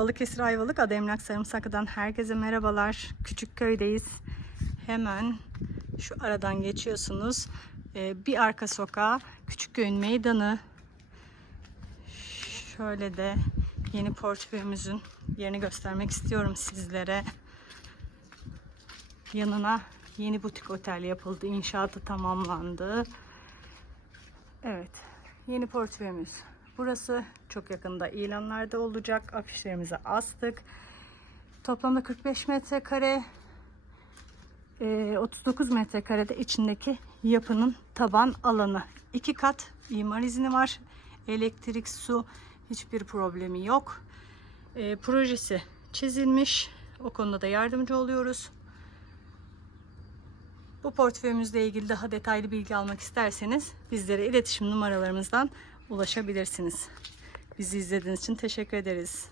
Balıkesir Ayvalık Ada Emlak Sarımsaklı'dan herkese merhabalar. Küçükköy'deyiz. Hemen şu aradan geçiyorsunuz. Ee, bir arka sokağa Küçükköy'ün meydanı. Şöyle de yeni portföyümüzün yerini göstermek istiyorum sizlere. Yanına yeni butik otel yapıldı. İnşaatı tamamlandı. Evet. Yeni portföyümüz. Burası çok yakında ilanlarda olacak. Afişlerimizi astık. Toplamda 45 metrekare. e, 39 metrekarede içindeki yapının taban alanı. iki kat imar izni var. Elektrik, su hiçbir problemi yok. E, projesi çizilmiş. O konuda da yardımcı oluyoruz. Bu portföyümüzle ilgili daha detaylı bilgi almak isterseniz bizlere iletişim numaralarımızdan ulaşabilirsiniz. Bizi izlediğiniz için teşekkür ederiz.